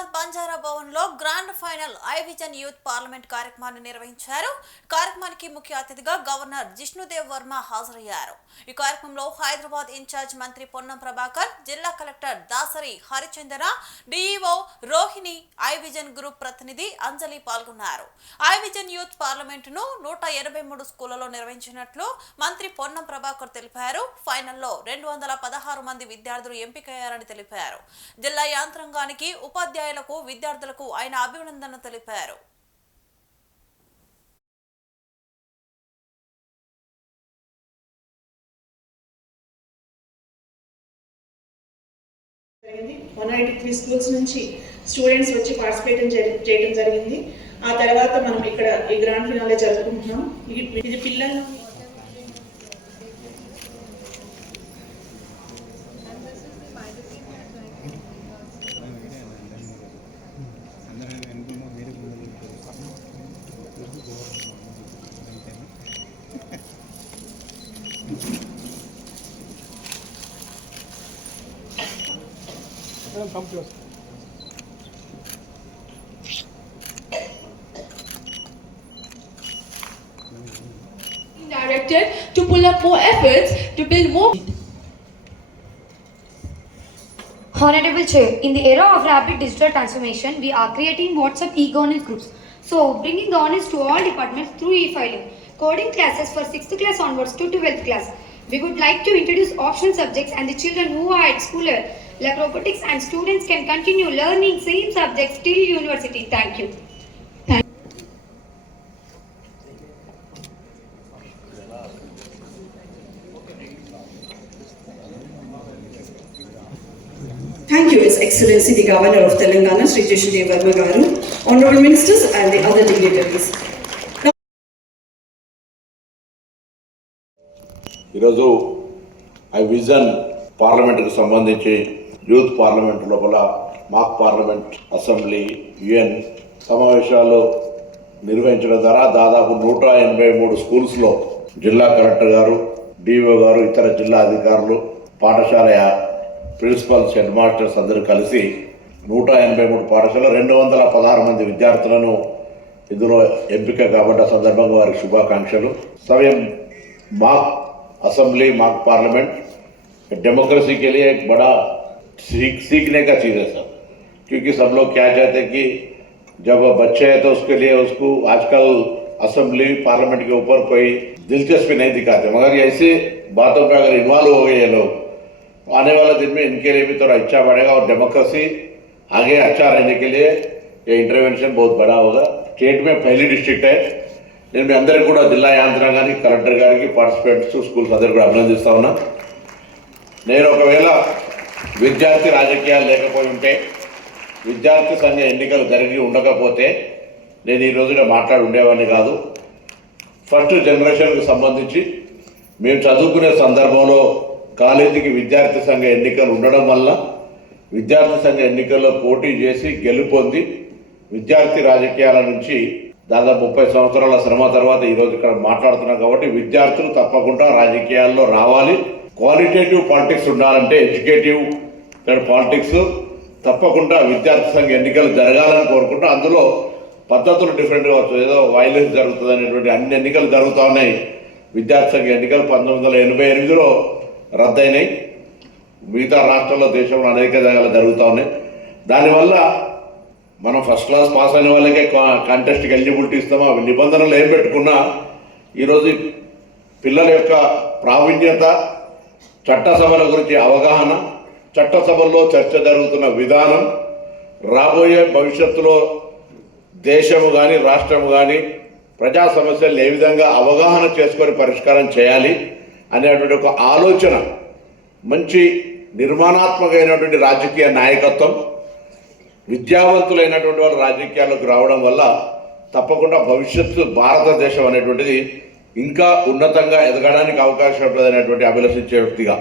హైదరాబాద్ బంజారా భవన్ లో grand final eye vision youth parliament కార్యక్రమాన్ని నిర్వహించారు. కార్యక్రమానికి ముఖ్య అతిథిగా గవర్నర్ జిష్ణుదేవ్ వర్మ హాజరయ్యారు. ఈ కార్యక్రమంలో హైదరాబాద్ ఇన్ఛార్జ్ మంత్రి పొన్నం ప్రభాకర్, జిల్లా collector Dasari Harichandana, DEO Rohini, I vision group ప్రతినిధి అంజలి పాల్గొన్నారు. ఐ విజన్ యూత్ పార్లమెంట్ ను 183 స్కూళ్లలో నిర్వహించినట్లు మంత్రి పొన్నం ప్రభాకర్ తెలిపారు. ఫైనల్లో 216 మంది విద్యార్థులు ఎంపికయ్యారని తెలిపారు. జిల్లా యంత్రాంగానికి, ఉపాధ్యాయులకు, విద్యార్థులకు ఆయన అభినందనలు తెలిపారు. స్కూల్స్ నుంచి స్టూడెంట్స్ వచ్చి పార్టిసిపేట్ చేయడం జరిగింది. ఆ తర్వాత మనం ఇక్కడ ఈ గ్రాండ్ ఫినాలే జరుపుకుంటున్నాం. ఇది పిల్లలు directed to pull up more efforts to build more. Honorable Chair, in the era of rapid digital transformation, we are creating WhatsApp e-governance groups. So, bringing governance to all departments through e-filing, coding classes for 6th class onwards to 12th class. We would like to introduce optional subjects and the children who are at school level, like robotics, and students can continue learning same subjects till university. Thank you. Thank you, His Excellency the Governor of Telangana, Sri Jishnudev Varma Garu, Honorable Ministers and the other dignitaries. ఈరోజు eye vision పార్లమెంట్కి సంబంధించి youth parliament లోపల మాక్ parliament, assembly, UN సమావేశాలు నిర్వహించడం ద్వారా దాదాపు 183 స్కూల్స్లో జిల్లా కలెక్టర్ గారు, డిఓ గారు, ఇతర జిల్లా అధికారులు, పాఠశాల ప్రిన్సిపల్స్, హెడ్ మాస్టర్స్ అందరూ కలిసి 183 పాఠశాల 216 మంది విద్యార్థులను ఇందులో ఎంపిక కాబట్టి సందర్భంగా వారికి శుభాకాంక్షలు. సమయం మాక్ असेंबली, माक पार्लियामेंट डेमोक्रेसी के लिए एक बड़ा सीखने का चीज़ है सर, क्योंकि सब लोग क्या चाहते हैं कि जब बच्चे हैं तो उसके लिए उसको आजकल असेंबली पार्लियामेंट के ऊपर कोई दिलचस्पी नहीं दिखाते, मगर ऐसे बातों पे अगर इन्वॉल्व हो गए ये लोग, आने वाले दिन में इनके लिए भी थोड़ा अच्छा बढ़ेगा और डेमोक्रेसी आगे अच्छा रहने के लिए ये इंटरवेंशन बहुत बड़ा होगा. स्टेट में पहली डिस्ट्रिक्ट है. నేను మీ అందరికీ కూడా జిల్లా యంత్రాంగానికి, కలెక్టర్ గారికి, పార్టిసిపెంట్స్, స్కూల్స్ అందరికీ కూడా అభినందిస్తా ఉన్నా. నేను ఒకవేళ విద్యార్థి రాజకీయాలు లేకపోయి ఉంటే, విద్యార్థి సంఘ ఎన్నికలు జరిగి ఉండకపోతే నేను ఈ రోజున మాట్లాడి ఉండేవాడిని కాదు. ఫస్ట్ జనరేషన్కి సంబంధించి మేము చదువుకునే సందర్భంలో కాలేజీకి విద్యార్థి సంఘ ఎన్నికలు ఉండడం వల్ల విద్యార్థి సంఘ ఎన్నికల్లో పోటీ చేసి గెలుపొంది విద్యార్థి రాజకీయాల నుంచి దాదాపు 30 సంవత్సరాల శ్రమ తర్వాత ఈరోజు ఇక్కడ మాట్లాడుతున్నాం. కాబట్టి విద్యార్థులు తప్పకుండా రాజకీయాల్లో రావాలి. క్వాలిటేటివ్ పాలిటిక్స్ ఉండాలంటే ఎడ్యుకేటివ్ పాలిటిక్స్ తప్పకుండా విద్యార్థి సంఘ ఎన్నికలు జరగాలని కోరుకుంటూ, అందులో పద్ధతులు డిఫరెంట్గా వచ్చు. ఏదో వైలెన్స్ జరుగుతుంది అనేటువంటి అన్ని ఎన్నికలు జరుగుతూ ఉన్నాయి. విద్యార్థి సంఘ ఎన్నికలు 1988లో రద్దయినాయి. మిగతా రాష్ట్రాల్లో, దేశంలో అనేక జాగాలు జరుగుతూ ఉన్నాయి. దానివల్ల మనం ఫస్ట్ క్లాస్ పాస్ అయిన వాళ్ళకే కాంటెస్ట్కి ఎలిజిబిలిటీ ఇస్తామా, నిబంధనలు ఏం పెట్టుకున్నా ఈరోజు పిల్లల యొక్క ప్రావీణ్యత, చట్టసభల గురించి అవగాహన, చట్టసభల్లో చర్చ జరుగుతున్న విధానం, రాబోయే భవిష్యత్తులో దేశము కానీ రాష్ట్రము కానీ ప్రజా సమస్యలు ఏ విధంగా అవగాహన చేసుకొని పరిష్కారం చేయాలి అనేటువంటి ఒక ఆలోచన, మంచి నిర్మాణాత్మకమైనటువంటి రాజకీయ నాయకత్వం, విద్యావంతులైనటువంటి వాళ్ళు రాజకీయాల్లోకి రావడం వల్ల తప్పకుండా భవిష్యత్తు భారతదేశం అనేటువంటిది ఇంకా ఉన్నతంగా ఎదగడానికి అవకాశం ఉంటుంది అనేటువంటి అభిలషించే వ్యక్తిగా